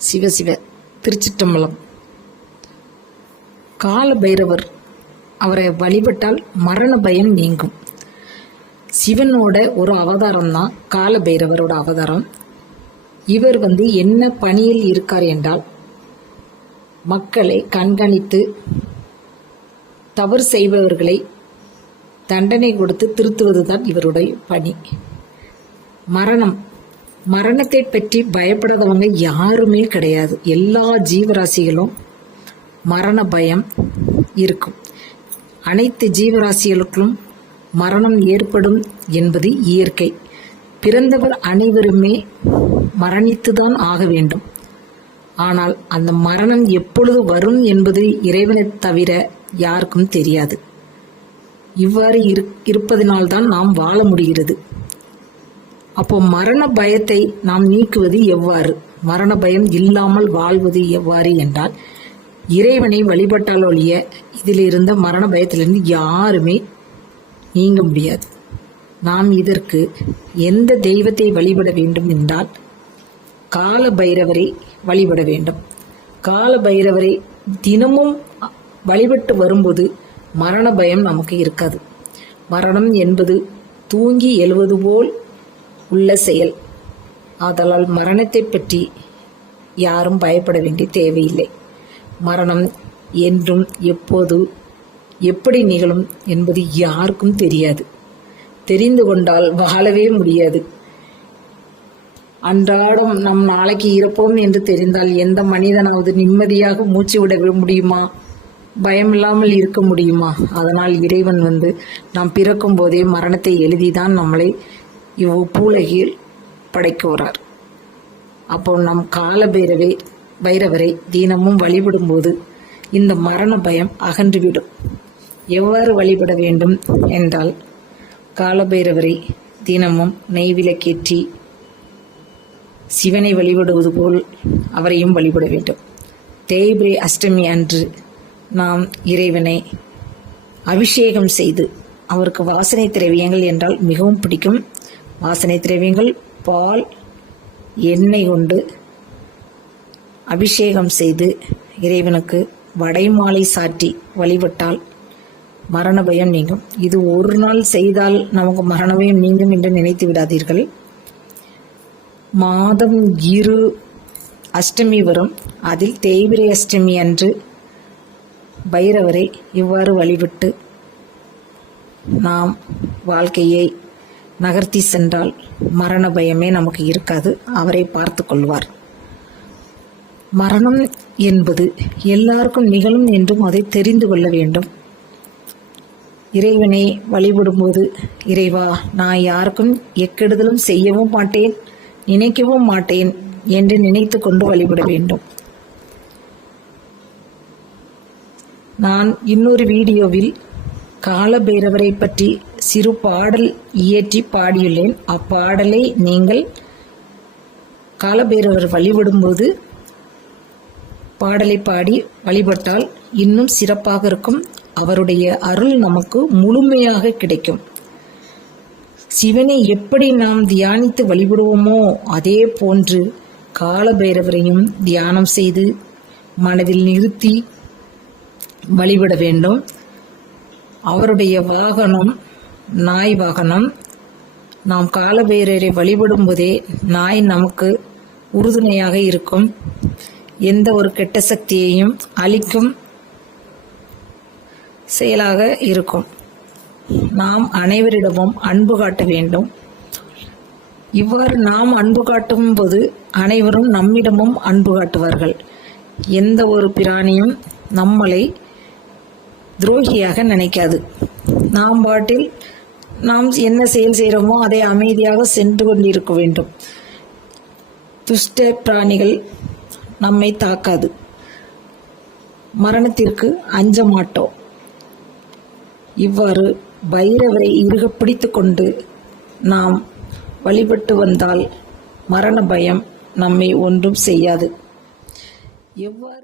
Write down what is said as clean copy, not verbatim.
சிவசிவ திருச்சிற்றம்பலம். கால பைரவர், அவரை வழிபட்டால் மரண பயம் நீங்கும். சிவனோட ஒரு அவதாரம் தான் கால பைரவரோட அவதாரம். இவர் என்ன பணியில் இருக்கார் என்றால், மக்களை கண்காணித்து தவறு செய்பவர்களை தண்டனை கொடுத்து திருத்துவதுதான் இவருடைய பணி. மரணத்தை பற்றி பயப்படாதவங்க யாருமே கிடையாது. எல்லா ஜீவராசிகளும் மரண பயம் இருக்கும். அனைத்து ஜீவராசிகளுக்கும் மரணம் ஏற்படும் என்பது இயற்கை. பிறந்தவர் அனைவருமே மரணித்துதான் ஆக வேண்டும். ஆனால் அந்த மரணம் எப்பொழுது வரும் என்பது இறைவனை தவிர யாருக்கும் தெரியாது. இவ்வாறு இருப்பதனால்தான் நாம் வாழ முடிகிறது. அப்போ மரண பயத்தை நாம் நீக்குவது எவ்வாறு, மரண பயம் இல்லாமல் வாழ்வது எவ்வாறு என்றால், இறைவனை வழிபட்டால் ஒழிய இதிலிருந்த மரண பயத்திலிருந்து யாருமே நீங்க முடியாது. நாம் இதற்கு எந்த தெய்வத்தை வழிபட வேண்டும் என்றால், கால பைரவரை வழிபட வேண்டும். கால பைரவரை தினமும் வழிபட்டு வரும்போது மரண பயம் நமக்கு இருக்காது. மரணம் என்பது தூங்கி எழுவது போல் உள்ள செயல். ஆதலால் மரணத்தை பற்றி யாரும் பயப்பட வேண்டிய தேவையில்லை. மரணம் என்றும் எப்போது எப்படி நிகழும் என்பது யாருக்கும் தெரியாது. தெரிந்து கொண்டால் வாழவே முடியாது. அன்றாடம் நம் நாளைக்கு இருப்போம் என்று தெரிந்தால் எந்த மனிதனாவது நிம்மதியாக மூச்சு விட முடியுமா? பயமில்லாமல் இருக்க முடியுமா? அதனால் இறைவன் நாம் பிறக்கும் போதே மரணத்தை எழுதிதான் நம்மளை இவ்வுலகில் படைக்கிறார். அப்போ நம் கால பைரவரை தினமும் வழிபடும்போது இந்த மரண பயம் அகன்றுவிடும். எவ்வாறு வழிபட வேண்டும் என்றால், கால பைரவரை தினமும் நெய்விளக்கேற்றி சிவனை வழிபடுவது போல் அவரையும் வழிபட வேண்டும். தேய்பிரை அஷ்டமி அன்று நாம் இறைவனை அபிஷேகம் செய்து, அவருக்கு வாசனை திரவியங்கள் என்றால் மிகவும் பிடிக்கும். வாசனை திரவியங்கள், பால், எண்ணெய் கொண்டு அபிஷேகம் செய்து இறைவனுக்கு வடைமாலை சாற்றி வழிபட்டால் மரண பயம் நீங்கும். இது ஒரு நாள் செய்தால் நமக்கு மரண பயம் நீங்கும் என்று நினைத்து விடாதீர்கள். மாதம் 2 அஷ்டமி வரும். அதில் தேய்பிரை அஷ்டமி அன்று பைரவரை இவ்வாறு வழிபட்டு நாம் வாழ்க்கையை நகர்த்தி சென்றால் மரண பயமே நமக்கு இருக்காது. அவரை பார்த்து கொள்வார். மரணம் என்பது எல்லாருக்கும் நிகழும் என்றும் அதை தெரிந்து கொள்ள வேண்டும். இறைவனை வழிபடும்போது, இறைவா, நான் யாருக்கும் எக்கெடுதலும் செய்யவும் மாட்டேன், நினைக்கவும் மாட்டேன் என்று நினைத்து கொண்டு வழிபட வேண்டும். நான் இன்னொரு வீடியோவில் கால பைரவரை பற்றி சிறு பாடல் இயற்றி பாடியுள்ளேன். அப்பாடலை நீங்கள் கால பைரவர் வழிபடும்போது பாடலை பாடி வழிபட்டால் இன்னும் சிறப்பாக இருக்கும். அவருடைய அருள் நமக்கு முழுமையாக கிடைக்கும். சிவனை எப்படி நாம் தியானித்து வழிபடுவோமோ அதே போன்று கால பைரவரையும் தியானம் செய்து மனதில் நிறுத்தி வழிபட வேண்டும். அவருடைய வாகனம் நாய் வாகனம். நாம் கால பைரவரை வழிபடும் போதே நாய் நமக்கு உறுதுணையாக இருக்கும். எந்த ஒரு கெட்ட சக்தியையும் அழிக்கும் செயலாக இருக்கும். நாம் அனைவரிடமும் அன்பு காட்ட வேண்டும். இவ்வாறு நாம் அன்பு காட்டும் போது அனைவரும் நம்மிடமும் அன்பு காட்டுவார்கள். எந்த ஒரு பிராணியும் நம்மளை துரோகியாக நினைக்காது. நாம் பாட்டில் நாம் என்ன செயல் செய்கிறோமோ அதை அமைதியாக சென்று கொண்டிருக்க வேண்டும். துஷ்ட பிராணிகள் நம்மை தாக்காது. மரணத்திற்கு அஞ்ச மாட்டோம். இவ்வாறு பைரவரை இறுக பிடித்து கொண்டு நாம் வழிபட்டு வந்தால் மரண பயம் நம்மை ஒன்றும் செய்யாது. எவ்வாறு